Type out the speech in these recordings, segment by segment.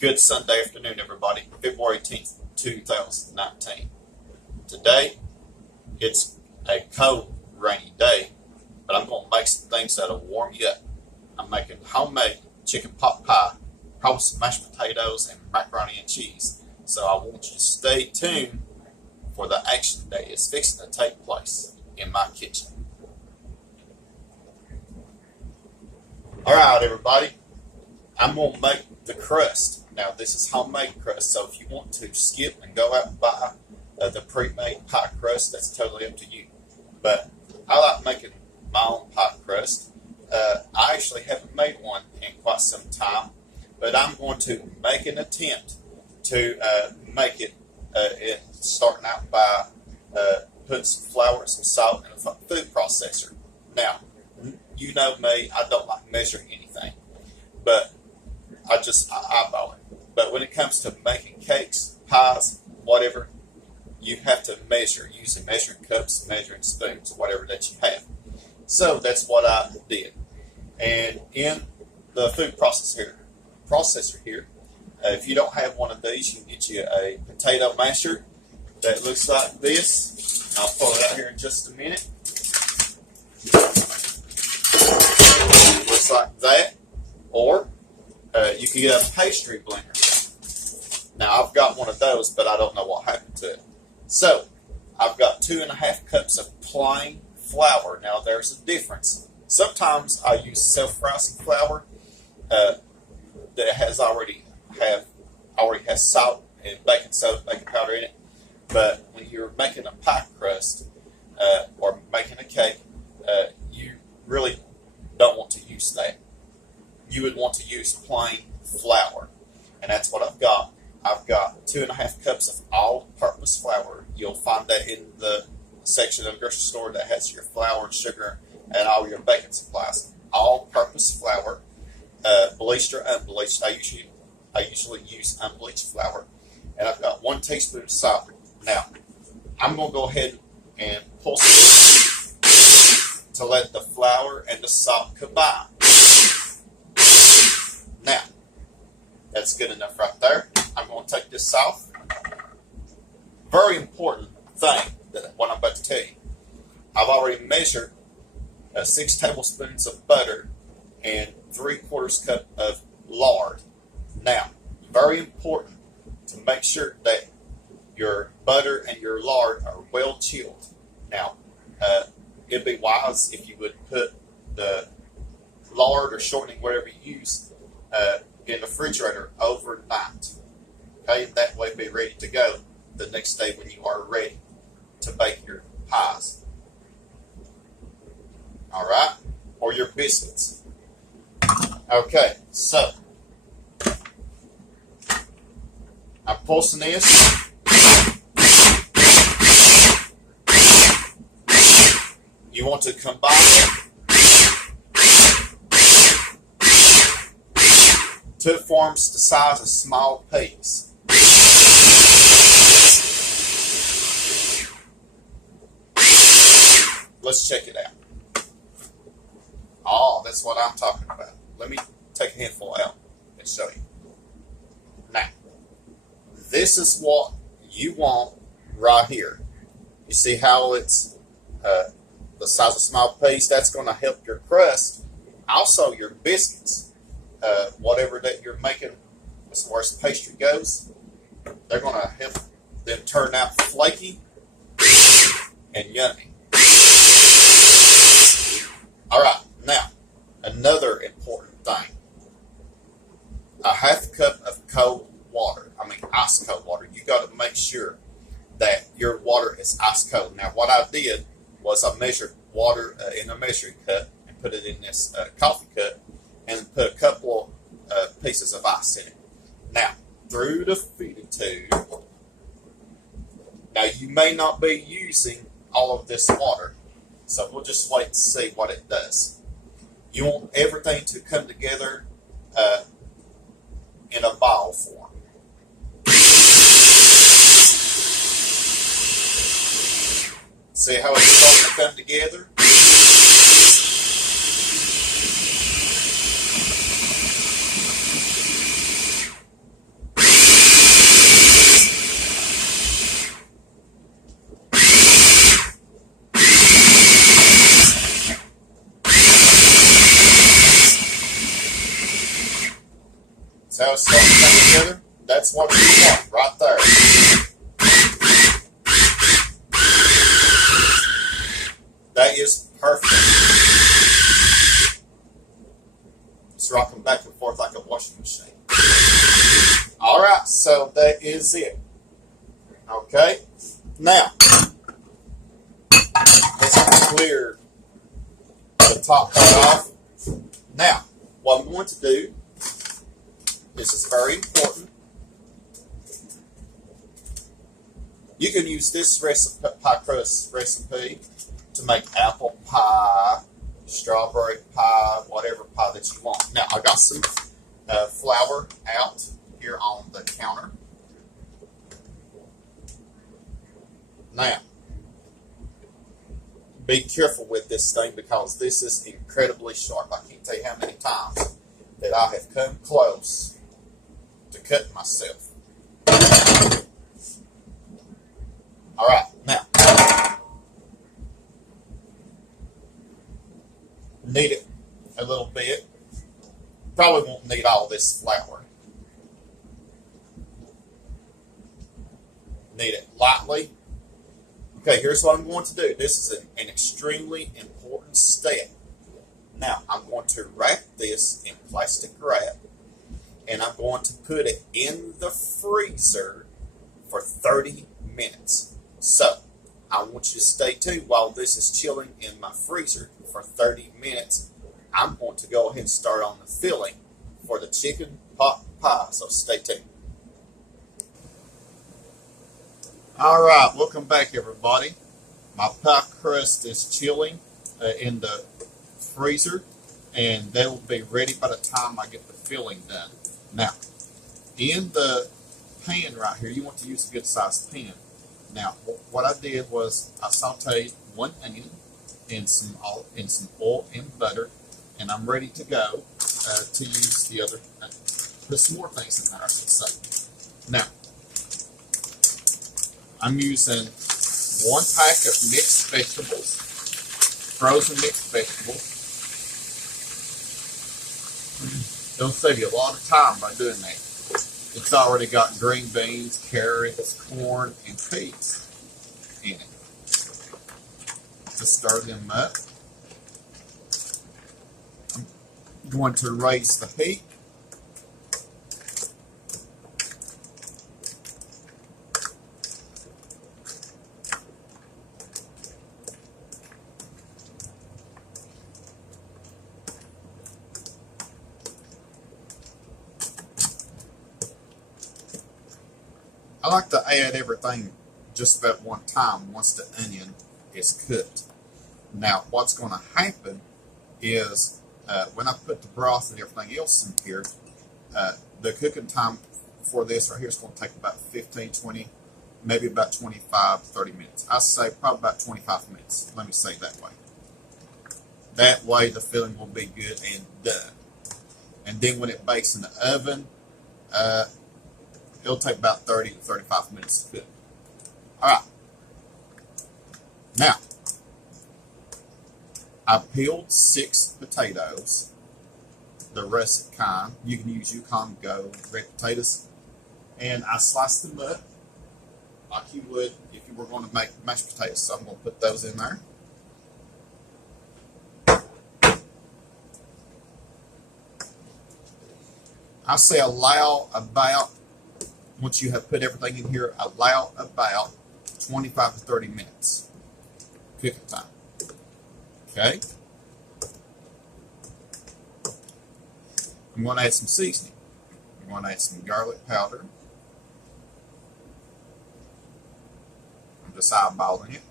Good Sunday afternoon, everybody. February 18th, 2019. Today, it's a cold, rainy day, but I'm going to make some things that'll warm you up. I'm making homemade chicken pot pie, probably some mashed potatoes and macaroni and cheese. So I want you to stay tuned for the action that is fixing to take place in my kitchen. All right, everybody. I'm going to make the crust. Now, this is homemade crust, so if you want to skip and go out and buy the pre-made pie crust, that's totally up to you. But I like making my own pie crust. I actually haven't made one in quite some time, but I'm going to make an attempt to make it, starting out by putting some flour and some salt in a food processor. Now, you know me, I don't like measuring anything, but I eyeball it. But when it comes to making cakes, pies, whatever, you have to measure using measuring cups, measuring spoons, whatever that you have. So that's what I did. And in the food processor here, if you don't have one of these, you can get you a potato masher that looks like this. I'll pull it out here in just a minute. Looks like that. Or you can get a pastry blender. Now, I've got one of those, but I don't know what happened to it. So, I've got 2.5 cups of plain flour. Now, there's a difference. Sometimes I use self-rising flour that already has salt and baking soda, baking powder in it. But when you're making a pie crust or making a cake, you really don't want to use that. You would want to use plain flour, and that's what I've got. I've got 2.5 cups of all-purpose flour. You'll find that in the section of the grocery store that has your flour and sugar and all your baking supplies. All-purpose flour, bleached or unbleached. I usually use unbleached flour, and I've got 1 teaspoon of salt. Now, I'm going to go ahead and pulse this to let the flour and the salt combine. Now, that's good enough right there. I'm going to take this off. Very important thing that what I'm about to tell you. I've already measured 6 tablespoons of butter and 3/4 cup of lard. Now, very important to make sure that your butter and your lard are well chilled. Now, it'd be wise if you would put the lard or shortening, whatever you use, in the refrigerator overnight. Okay, that way be ready to go the next day when you are ready to bake your pies. All right, or your biscuits. Okay, so I'm pulsing this. You want to combine it till it forms the size of small peas. Let's check it out. Oh, that's what I'm talking about. Let me take a handful out and show you. Now, this is what you want right here. You see how it's the size of small peas? That's going to help your crust. Also, your biscuits. Whatever that you're making as far as pastry goes, they're going to help them turn out flaky and yummy. All right, now, another important thing. 1/2 cup of cold water. I mean, ice cold water. You got to make sure that your water is ice cold. Now, what I did was I measured water in a measuring cup and put it in this coffee cup and put a couple of pieces of ice in it. Now, through the feeding tube, now you may not be using all of this water, so we'll just wait to see what it does. You want everything to come together in a ball form. See how it's starting to come together? See how it's starting to come together? That's what you want right there. That is perfect. Just rock them back and forth like a washing machine. Alright, so that is it. Okay? Now, let's clear the top part off. Now, what I'm going to do, this is very important. You can use this recipe, pie crust recipe to make apple pie, strawberry pie, whatever pie that you want. Now, I got some flour out here on the counter. Now, be careful with this thing because this is incredibly sharp. I can't tell you how many times that I have come close to cutting myself. All right, now, knead it a little bit. Probably won't need all this flour. Knead it lightly. Okay, here's what I'm going to do. This is an extremely important step. Now, I'm going to wrap this in plastic wrap, and I'm going to put it in the freezer for 30 minutes. So, I want you to stay tuned while this is chilling in my freezer for 30 minutes. I'm going to go ahead and start on the filling for the chicken pot pie, so stay tuned. All right, welcome back, everybody. My pie crust is chilling in the freezer, and they will be ready by the time I get the filling done. Now, in the pan right here, you want to use a good sized pan. Now, what I did was I sauteed one onion in some oil and butter, and I'm ready to go to use the other. Put some more things in there, I should say. Now, I'm using 1 pack of mixed vegetables, frozen mixed vegetables. It'll save you a lot of time by doing that. It's already got green beans, carrots, corn, and peas in it. Just stir them up. I'm going to raise the heat. I like to add everything just about one time once the onion is cooked. Now, what's going to happen is when I put the broth and everything else in here, the cooking time for this right here is going to take about 15, 20, maybe about 25, 30 minutes. I say probably about 25 minutes. Let me say it that way. That way the filling will be good and done. And then when it bakes in the oven, it'll take about 30 to 35 minutes to cook. Alright. Now, I peeled 6 potatoes, the russet kind. You can use Yukon Go red potatoes. And I sliced them up like you would if you were going to make mashed potatoes. So I'm going to put those in there. I say allow about, once you have put everything in here, allow about 25 to 30 minutes cooking time. Okay? I'm going to add some seasoning. I'm going to add some garlic powder. I'm just eyeballing it.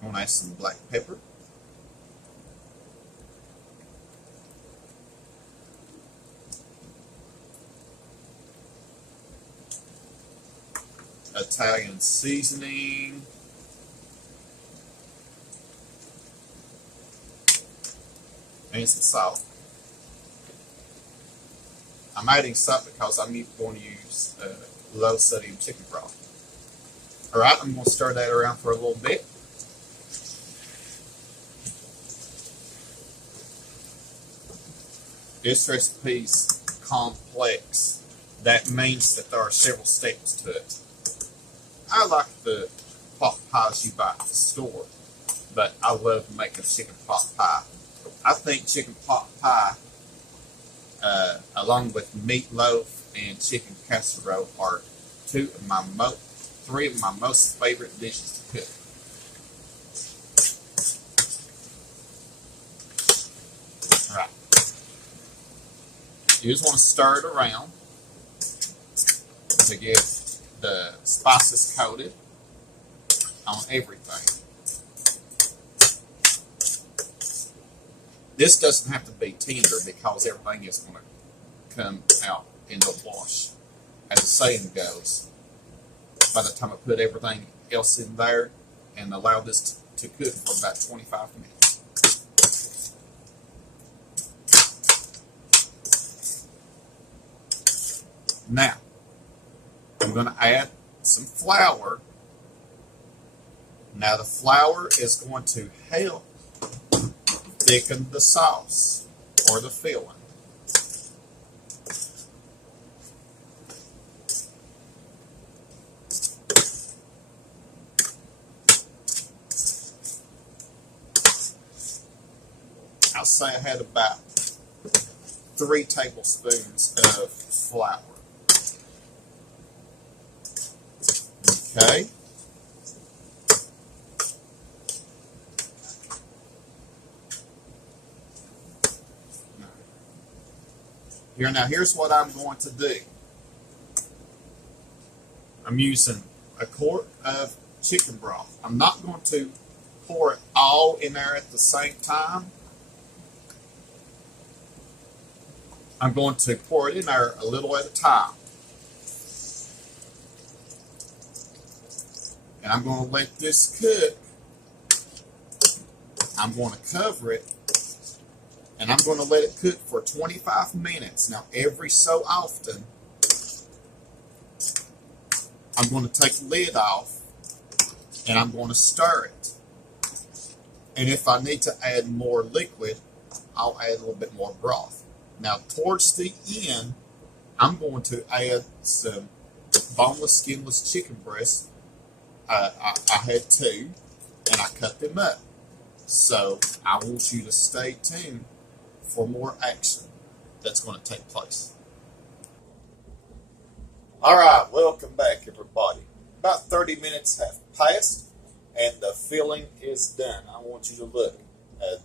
I'm going to add some black pepper. Italian seasoning. And some salt. I'm adding salt because I'm going to use low sodium chicken broth. Alright, I'm going to stir that around for a little bit. This recipe's complex. That means that there are several steps to it. I like the pot pies you buy at the store, but I love making chicken pot pie. I think chicken pot pie, along with meatloaf and chicken casserole, are three of my most favorite dishes to cook. All right. You just want to stir it around to get the spices coated on everything. This doesn't have to be tender because everything is going to come out in the wash. As the saying goes, by the time I put everything else in there and allow this to cook for about 25 minutes. Now, I'm going to add some flour. Now the flour is going to help thicken the sauce or the filling. I'll say I had about 3 tablespoons of flour. Okay. Here's what I'm going to do. I'm using a quart of chicken broth. I'm not going to pour it all in there at the same time. I'm going to pour it in there a little at a time. And I'm going to let this cook. I'm going to cover it. And I'm going to let it cook for 25 minutes. Now, every so often, I'm going to take the lid off and I'm going to stir it. And if I need to add more liquid, I'll add a little bit more broth. Now, towards the end, I'm going to add some boneless, skinless chicken breasts. I had 2, and I cut them up. So I want you to stay tuned for more action that's going to take place. All right, welcome back, everybody. About 30 minutes have passed, and the filling is done. I want you to look.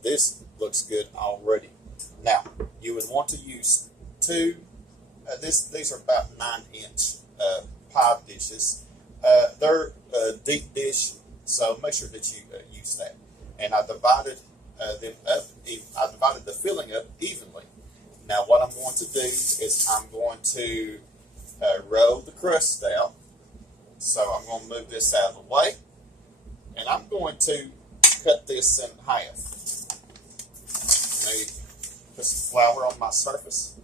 This looks good already. Now, you would want to use 2. These are about 9-inch pie dishes. They're a deep dish, so make sure that you use that. And I divided them up. I divided the filling up evenly. Now, what I'm going to do is I'm going to roll the crust out. So I'm going to move this out of the way, and I'm going to cut this in half. Maybe put some flour on my surface.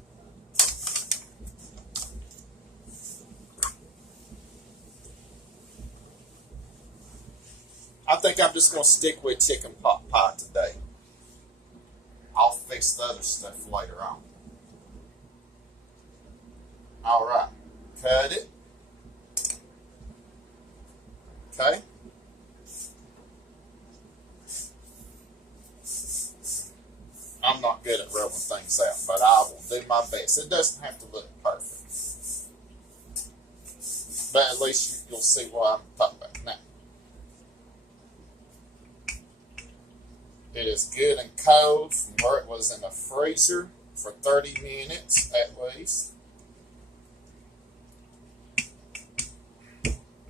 I think I'm just going to stick with chicken pot pie today. I'll fix the other stuff later on. All right, cut it. Okay. I'm not good at rolling things out, but I will do my best. It doesn't have to look perfect, but at least you'll see what I'm talking about now. It is good and cold from where it was in the freezer for 30 minutes at least.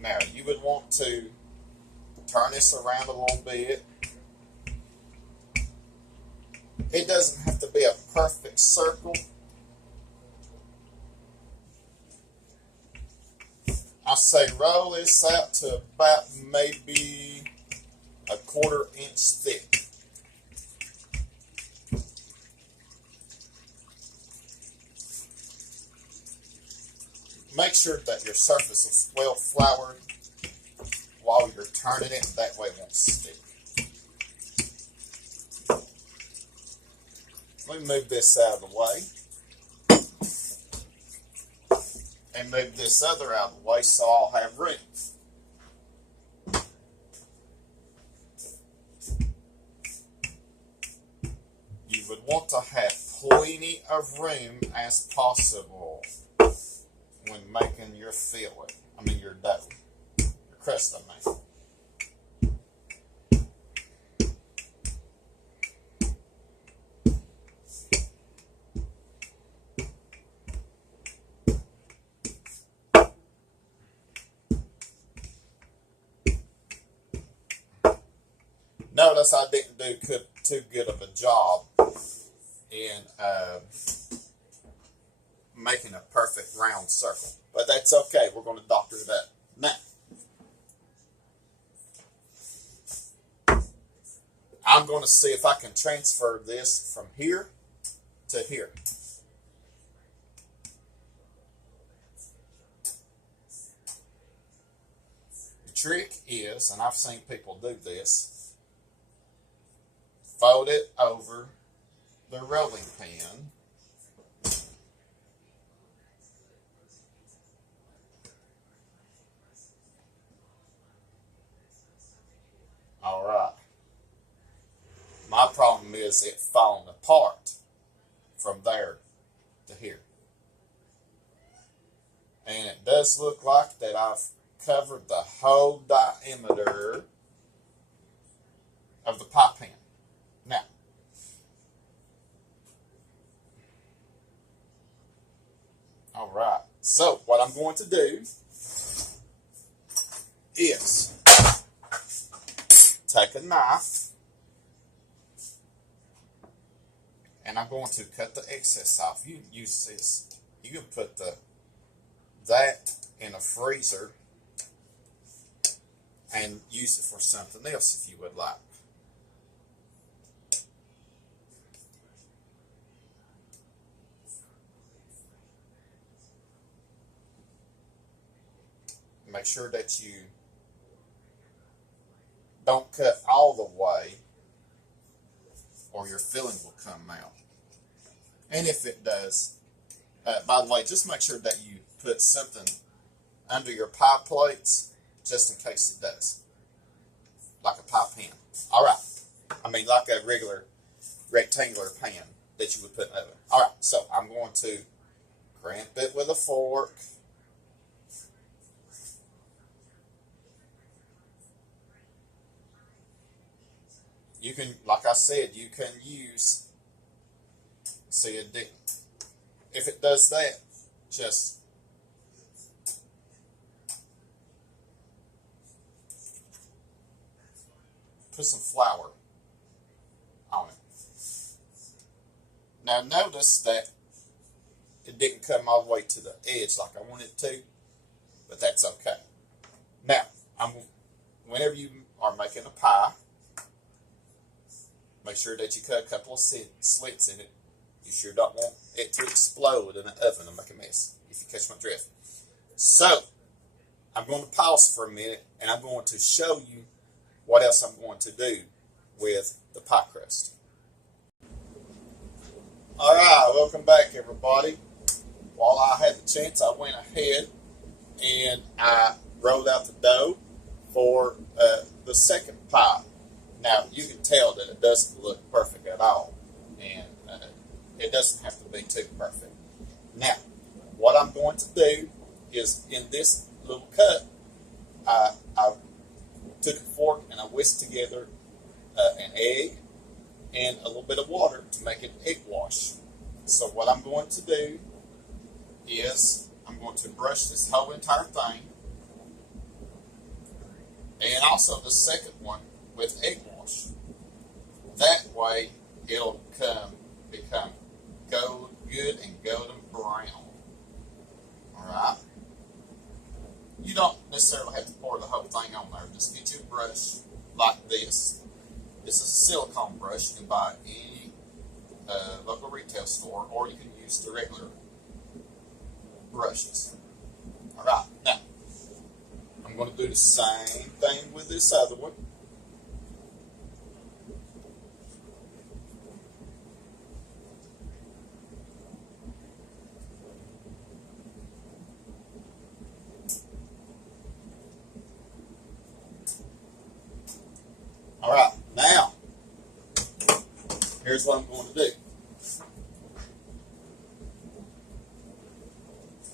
Now, you would want to turn this around a little bit. It doesn't have to be a perfect circle. I say roll this out to about maybe a 1/4 inch thick. Make sure that your surface is well floured while you're turning it, and that way it won't stick. Let me move this out of the way. And move this other out of the way so I'll have room. You would want to have plenty of room as possible when making your filling. Your dough. Your crust, I mean. Notice I didn't do too good of a job in making a perfect round circle. But that's okay. We're going to doctor it up. Now, I'm going to see if I can transfer this from here to here. The trick is, and I've seen people do this, fold it over the rolling pin. All right. My problem is it falling apart from there to here. And it does look like that I've covered the whole diameter of the pie pan. Now, all right. So what I'm going to do is take a knife and I'm going to cut the excess off. You can use this. You can put that in a freezer and use it for something else if you would like. Make sure that you don't cut all the way or your filling will come out. And if it does, by the way, just make sure that you put something under your pie plates just in case it does. Like a pie pan. Alright. Like a regular rectangular pan that you would put in the oven. Alright, so I'm going to crimp it with a fork. You can, like I said, you can use, see it didn't. If it does that, just put some flour on it. Now notice that it didn't come all the way to the edge like I wanted it to, but that's okay. Now, whenever you are making a pie, make sure that you cut a couple of slits in it. You sure don't want it to explode in the oven and make a mess, if you catch my drift. So, I'm going to pause for a minute, and I'm going to show you what else I'm going to do with the pie crust. Alright, welcome back everybody. While I had the chance, I went ahead and I rolled out the dough for the second pie. Now, you can tell that it doesn't look perfect at all, and it doesn't have to be too perfect. Now, what I'm going to do is, in this little cut, I took a fork and I whisked together an egg and a little bit of water to make an egg wash. So what I'm going to do is I'm going to brush this whole entire thing, and also the second one with egg wash. That way it'll become good and golden brown. Alright? You don't necessarily have to pour the whole thing on there. Just get you a brush like this. This is a silicone brush. You can buy at any local retail store, or you can use the regular brushes. Alright, now I'm going to do the same thing with this other one. here's what I'm going to do.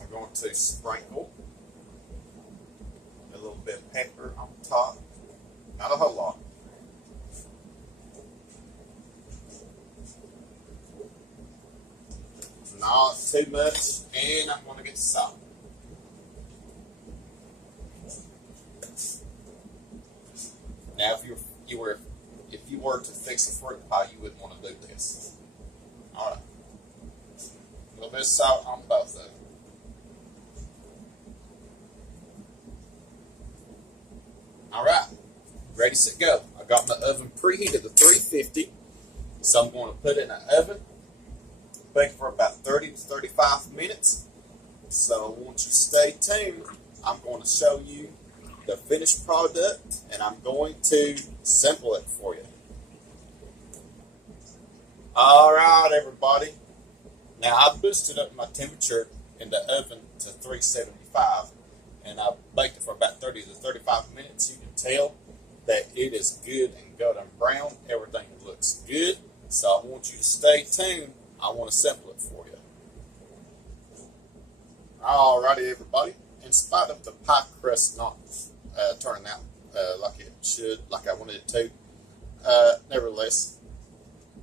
I'm going to sprinkle a little bit of pepper on top. Not a whole lot. Not too much, and I'm going to get salt. Now, if you were to fix a fruit pie, you wouldn't want to do this. All right, a little bit of salt on both of them. All right, ready, set, go. I got my oven preheated to 350, so I'm going to put it in the oven. Bake for about 30 to 35 minutes. So I want you to stay tuned. I'm going to show you the finished product, and I'm going to sample it for you. All right, everybody. Now I boosted up my temperature in the oven to 375, and I baked it for about 30 to 35 minutes. You can tell that it is good and golden brown. Everything looks good. So I want you to stay tuned. I want to sample it for you. Alrighty, everybody. In spite of the pie crust not turning out like it should, like I wanted it to, nevertheless,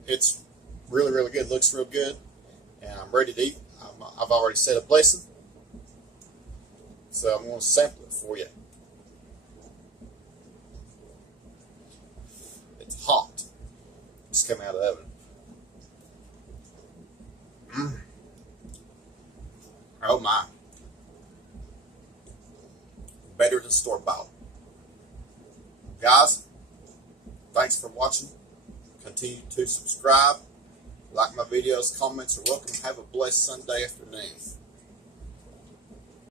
it's really, really good. Looks real good, and I'm ready to eat. I've already set a blessing, so I'm going to sample it for you. It's hot. Just coming out of the oven. Oh my. Better than store-bought. Guys, thanks for watching. Continue to subscribe. Like my videos, comments are welcome. Have a blessed Sunday afternoon.